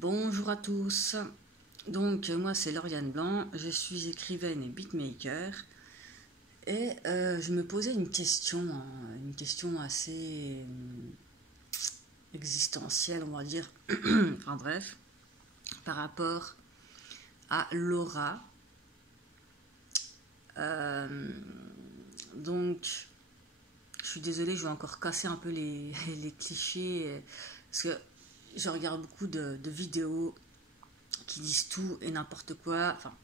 Bonjour à tous, donc moi c'est Lauriane Blanc, je suis écrivaine et beatmaker et je me posais une question assez existentielle on va dire, enfin bref, par rapport à l'aura. Donc je suis désolée, je vais encore casser un peu les clichés parce que je regarde beaucoup de vidéos qui disent tout et n'importe quoi. Enfin,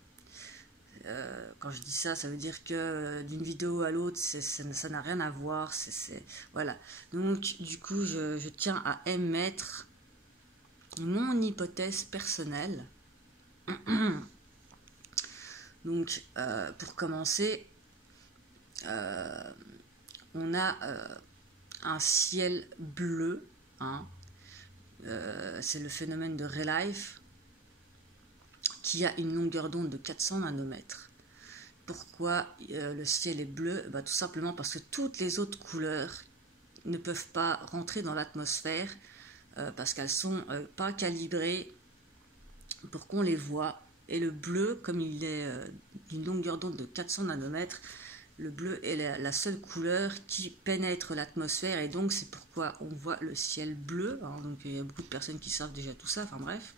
quand je dis ça, ça veut dire que d'une vidéo à l'autre, ça n'a rien à voir. Voilà. Donc, du coup, je tiens à émettre mon hypothèse personnelle. Donc, pour commencer, on a un ciel bleu. Hein, c'est le phénomène de Rayleigh qui a une longueur d'onde de 400 nanomètres. Pourquoi le ciel est bleu? Tout simplement parce que toutes les autres couleurs ne peuvent pas rentrer dans l'atmosphère parce qu'elles ne sont pas calibrées pour qu'on les voit. Et le bleu, comme il est d'une longueur d'onde de 400 nanomètres, le bleu est la seule couleur qui pénètre l'atmosphère et donc c'est pourquoi on voit le ciel bleu. Hein, donc il y a beaucoup de personnes qui savent déjà tout ça, enfin bref.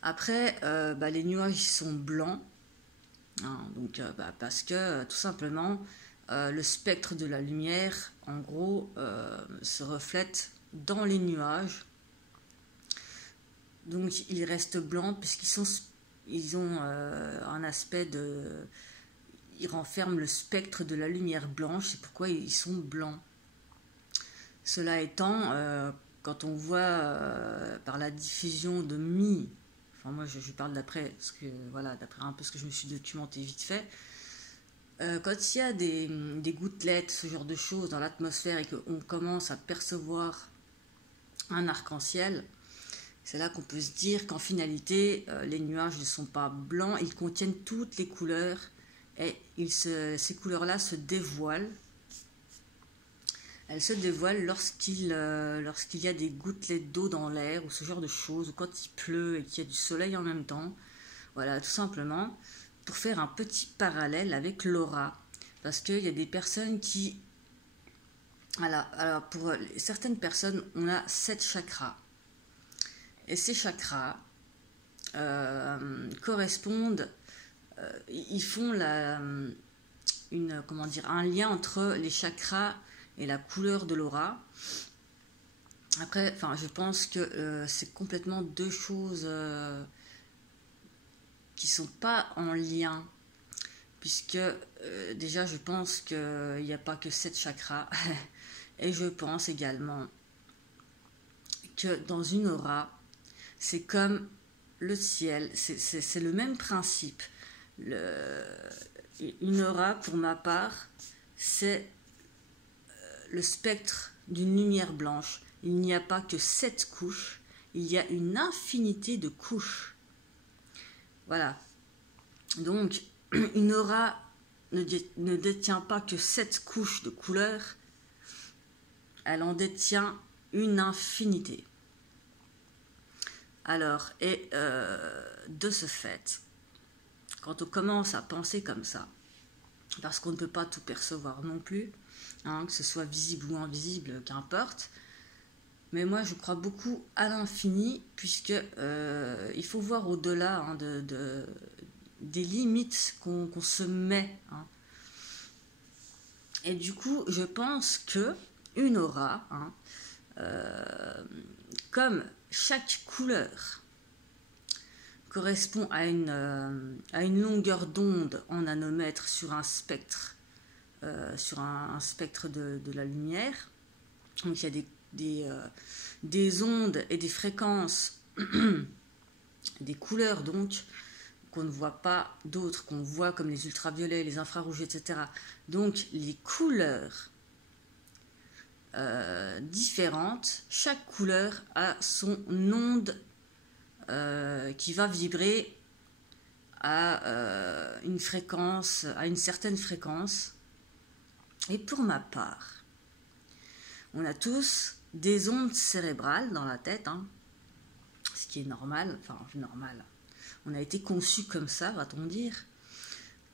Après, les nuages ils sont blancs. Hein, donc, parce que tout simplement le spectre de la lumière en gros se reflète dans les nuages, donc ils restent blancs puisqu'ils ont un aspect ils renferment le spectre de la lumière blanche, c'est pourquoi ils sont blancs. Cela étant, quand on voit par la diffusion de enfin moi je parle d'après d'après un peu ce que je me suis documenté vite fait, quand il y a des gouttelettes, ce genre de choses dans l'atmosphère et qu'on commence à percevoir un arc-en-ciel, c'est là qu'on peut se dire qu'en finalité les nuages ne sont pas blancs, ils contiennent toutes les couleurs et ces couleurs-là se dévoilent. Elles se dévoilent lorsqu'il y a des gouttelettes d'eau dans l'air ou ce genre de choses, ou quand il pleut et qu'il y a du soleil en même temps. Voilà, tout simplement, pour faire un petit parallèle avec l'aura. Parce qu'il y a des personnes qui... Voilà, alors pour certaines personnes, on a 7 chakras. Et ces chakras correspondent... ils font un lien entre les chakras et la couleur de l'aura. Après, je pense que c'est complètement deux choses qui ne sont pas en lien, puisque déjà je pense qu'il n'y a pas que 7 chakras, et je pense également que dans une aura, c'est comme le ciel, c'est le même principe. Une aura, pour ma part, c'est le spectre d'une lumière blanche. Il n'y a pas que 7 couches, il y a une infinité de couches. Voilà. Donc, une aura ne détient pas que 7 couches de couleurs, elle en détient une infinité. Alors, et de ce fait, quand on commence à penser comme ça, parce qu'on ne peut pas tout percevoir non plus, hein, que ce soit visible ou invisible, qu'importe, mais moi je crois beaucoup à l'infini, puisque il faut voir au-delà hein, des limites qu'on se met. Hein. Et du coup, je pense que une aura, hein, comme chaque couleur correspond à une longueur d'onde en nanomètres sur un spectre, un spectre de la lumière. Donc il y a des ondes et des fréquences, des couleurs donc, qu'on ne voit pas, d'autres qu'on voit comme les ultraviolets, les infrarouges, etc. Donc les couleurs différentes, chaque couleur a son onde qui va vibrer à une fréquence, à une certaine fréquence. Et pour ma part, on a tous des ondes cérébrales dans la tête. Hein. qui est normal, enfin normal. On a été conçu comme ça, va-t-on dire.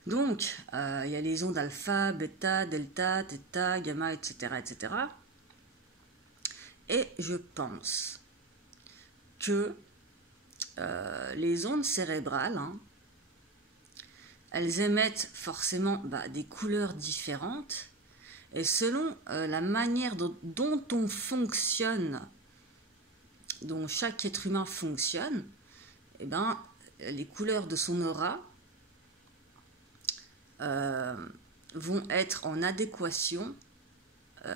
Donc, il y a les ondes alpha, bêta, delta, theta, gamma, etc., etc. Et je pense que les ondes cérébrales, hein, elles émettent forcément des couleurs différentes. Et selon la manière dont on fonctionne, dont chaque être humain fonctionne, eh ben, les couleurs de son aura vont être en adéquation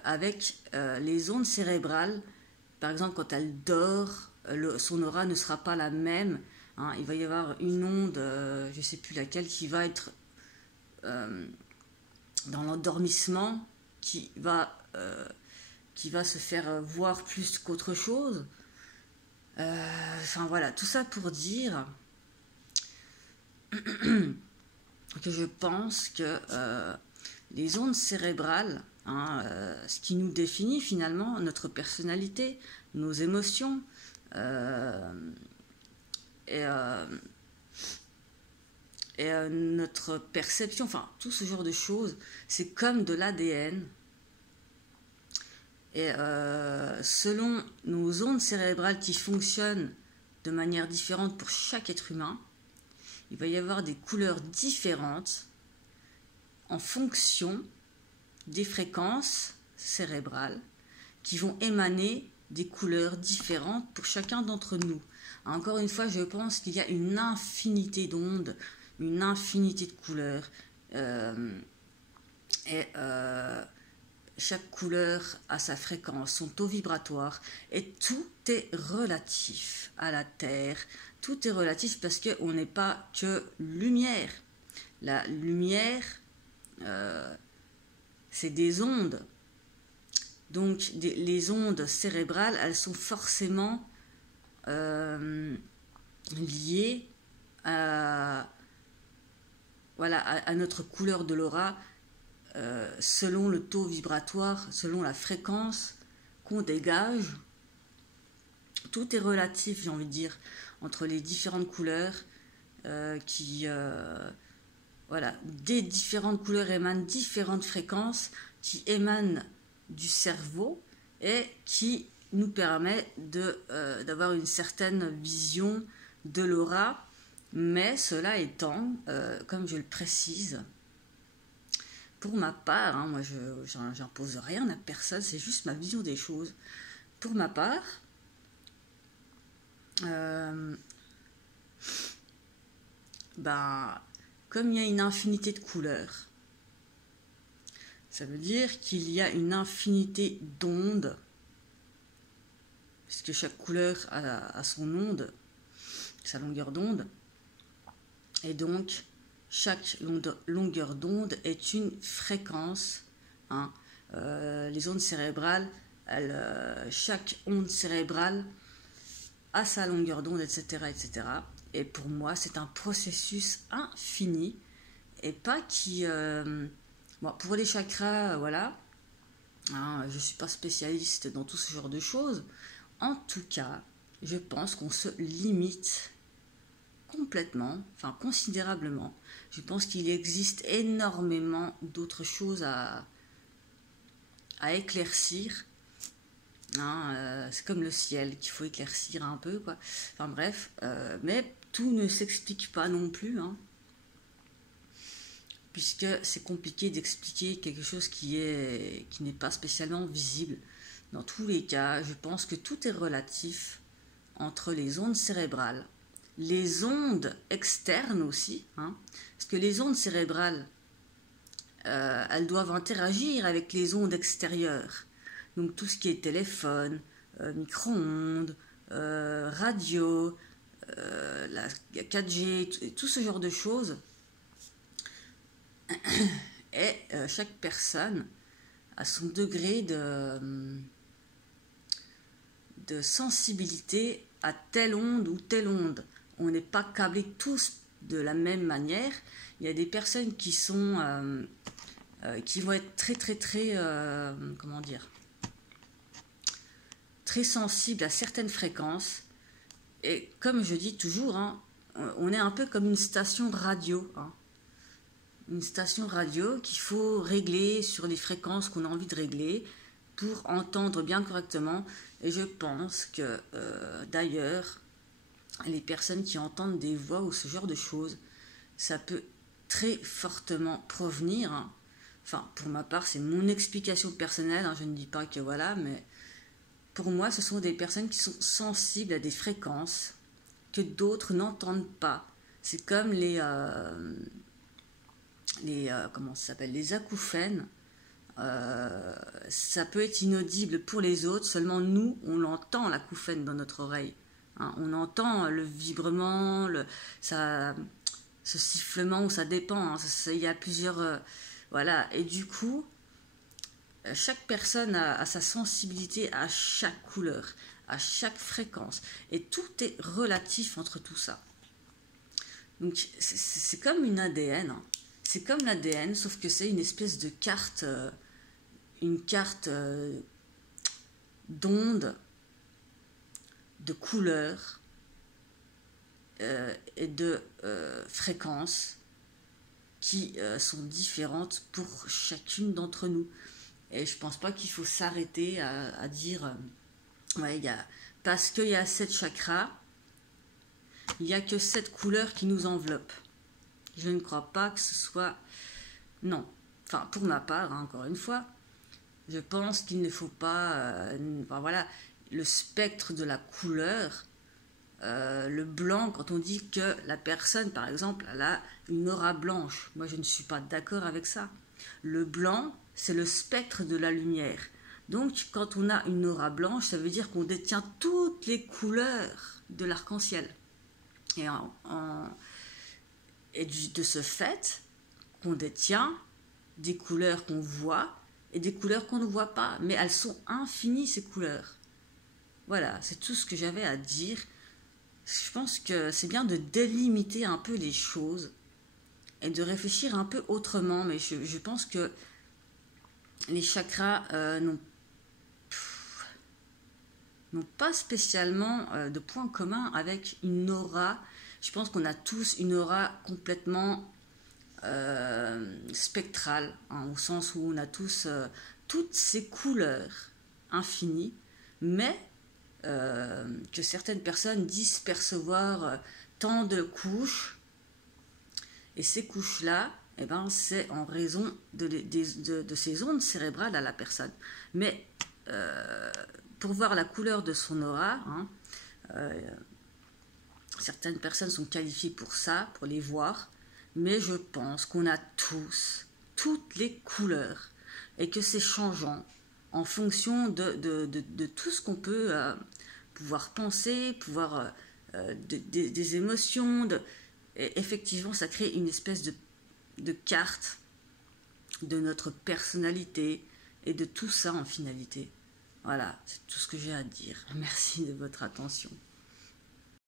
avec les ondes cérébrales. Par exemple, quand elle dort, son aura ne sera pas la même. Hein, il va y avoir une onde, je ne sais plus laquelle, qui va être dans l'endormissement, qui va se faire voir plus qu'autre chose. Enfin voilà, tout ça pour dire que je pense que les ondes cérébrales, hein, ce qui nous définit finalement, notre personnalité, nos émotions, et notre perception, enfin tout ce genre de choses, c'est comme de l'ADN. Et selon nos ondes cérébrales qui fonctionnent de manière différente pour chaque être humain, il va y avoir des couleurs différentes en fonction des fréquences cérébrales qui vont émaner des couleurs différentes pour chacun d'entre nous. Encore une fois, je pense qu'il y a une infinité d'ondes, une infinité de couleurs. Chaque couleur a sa fréquence, son taux vibratoire, et tout est relatif à la Terre. Tout est relatif parce qu'on n'est pas que lumière. La lumière, c'est des ondes. Donc les ondes cérébrales, elles sont forcément liées à notre couleur de l'aura, selon le taux vibratoire, selon la fréquence qu'on dégage. Tout est relatif, j'ai envie de dire, entre les différentes couleurs des différentes couleurs émanent différentes fréquences qui émanent du cerveau et qui nous permet d'avoir une certaine vision de l'aura. Mais cela étant, comme je le précise, pour ma part, hein, moi j'impose rien à personne, c'est juste ma vision des choses. Pour ma part, comme il y a une infinité de couleurs, ça veut dire qu'il y a une infinité d'ondes, puisque chaque couleur a son onde, sa longueur d'onde, et donc chaque longueur d'onde est une fréquence. Hein. Les ondes cérébrales, chaque onde cérébrale a sa longueur d'onde, etc., etc. Et pour moi, c'est un processus infini et pas qui... pour les chakras, voilà. Hein, je ne suis pas spécialiste dans tout ce genre de choses. En tout cas, je pense qu'on se limite complètement, enfin considérablement. Je pense qu'il existe énormément d'autres choses à éclaircir. Hein, c'est comme le ciel qu'il faut éclaircir un peu, quoi. Enfin bref, mais tout ne s'explique pas non plus, hein, puisque c'est compliqué d'expliquer quelque chose qui n'est pas spécialement visible. Dans tous les cas, je pense que tout est relatif entre les ondes cérébrales, les ondes externes aussi, hein, parce que les ondes cérébrales, elles doivent interagir avec les ondes extérieures. Donc tout ce qui est téléphone, micro-ondes, radio, la 4G, tout ce genre de choses. Et chaque personne a son degré de sensibilité à telle onde ou telle onde. On n'est pas câblés tous de la même manière. Il y a des personnes qui sont qui vont être très très sensibles à certaines fréquences Et comme je dis toujours, hein, on est un peu comme une station radio. Hein. Une station radio qu'il faut régler sur les fréquences qu'on a envie de régler pour entendre bien correctement. Et je pense que d'ailleurs, les personnes qui entendent des voix ou ce genre de choses, ça peut très fortement provenir. Hein. Enfin, pour ma part, c'est mon explication personnelle. Hein, je ne dis pas que voilà, mais pour moi, ce sont des personnes qui sont sensibles à des fréquences que d'autres n'entendent pas. C'est comme comment ça s'appelle, les acouphènes. Ça peut être inaudible pour les autres, seulement nous, on l'entend, l'acouphène dans notre oreille. Hein, on entend le vibrement, ce sifflement, ça dépend. Hein, il y a plusieurs... voilà, et du coup, chaque personne a sa sensibilité à chaque couleur, à chaque fréquence. Et tout est relatif entre tout ça. Donc, c'est comme une ADN. Hein. C'est comme l'ADN, sauf que c'est une espèce de carte, d'ondes, de couleurs et de fréquences qui sont différentes pour chacune d'entre nous. Et je pense pas qu'il faut s'arrêter à dire ouais, parce qu'il y a 7 chakras, il n'y a que 7 couleurs qui nous enveloppent. Je ne crois pas que ce soit... Non. Enfin, pour ma part, hein, encore une fois, je pense qu'il ne faut pas... voilà, le spectre de la couleur, le blanc, quand on dit que la personne, par exemple, elle a une aura blanche. Moi, je ne suis pas d'accord avec ça. Le blanc, c'est le spectre de la lumière. Donc, quand on a une aura blanche, ça veut dire qu'on détient toutes les couleurs de l'arc-en-ciel. Et de ce fait, qu'on détient des couleurs qu'on voit et des couleurs qu'on ne voit pas. Mais elles sont infinies, ces couleurs. Voilà, c'est tout ce que j'avais à dire. Je pense que c'est bien de délimiter un peu les choses et de réfléchir un peu autrement. Mais je pense que les chakras n'ont pas spécialement de points communs avec une aura. Je pense qu'on a tous une aura complètement spectrale, hein, au sens où on a tous toutes ces couleurs infinies, mais que certaines personnes disent percevoir tant de couches, et ces couches-là, eh ben, c'est en raison de ces ondes cérébrales à la personne. Mais pour voir la couleur de son aura, hein, certaines personnes sont qualifiées pour ça, pour les voir, mais je pense qu'on a tous, toutes les couleurs, et que c'est changeant en fonction de tout ce qu'on peut pouvoir penser, pouvoir des émotions. Et effectivement, ça crée une espèce de carte de notre personnalité et de tout ça en finalité. Voilà, c'est tout ce que j'ai à dire. Merci de votre attention.